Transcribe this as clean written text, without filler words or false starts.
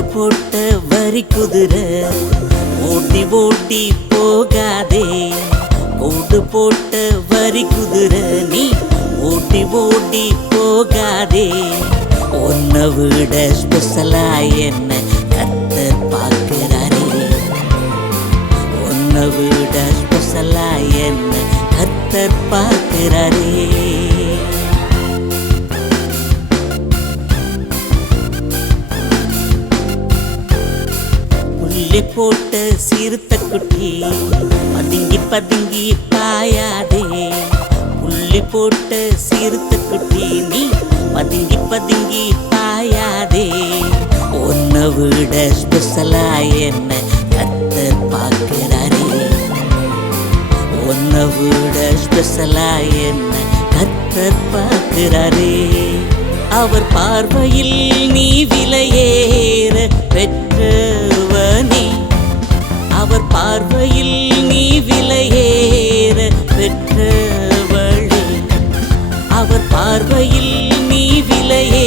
கூடு போட்ட வரி குதிரை ஓட்டி ஓட்டி போகாதே. கூடு போட்ட வரி குதிரை நீ ஓட்டி ஓட்டி போகாதே. உன்னை விட ஸ்பெஷலா என்ன கர்த்தர் பார்க்கிறாரே. உன்னை விட ஸ்பெஷலா என்ன கர்த்தர் பார்க்கிறாரே. புள்ளி போட்ட சிறுத்தை குட்டி பதுங்கி பதுங்கி பாயாதே. புள்ளி போட்ட சிறுத்தை குட்டி நீ பதுங்கி பதுங்கி பாயாதே. உன்னை விட ஸ்பெஷலா என்ன கர்த்தர் பார்க்கிறாரே. உன்னை விட ஸ்பெஷலா என்ன கர்த்தர் பார்க்கிறாரே. அவர் பார்வையில் நீ விலையேற பெற்றவனே. அவர் பார்வையில் நீ விலையேற பெற்றவளே. அவர் பார்வையில் நீ விலையே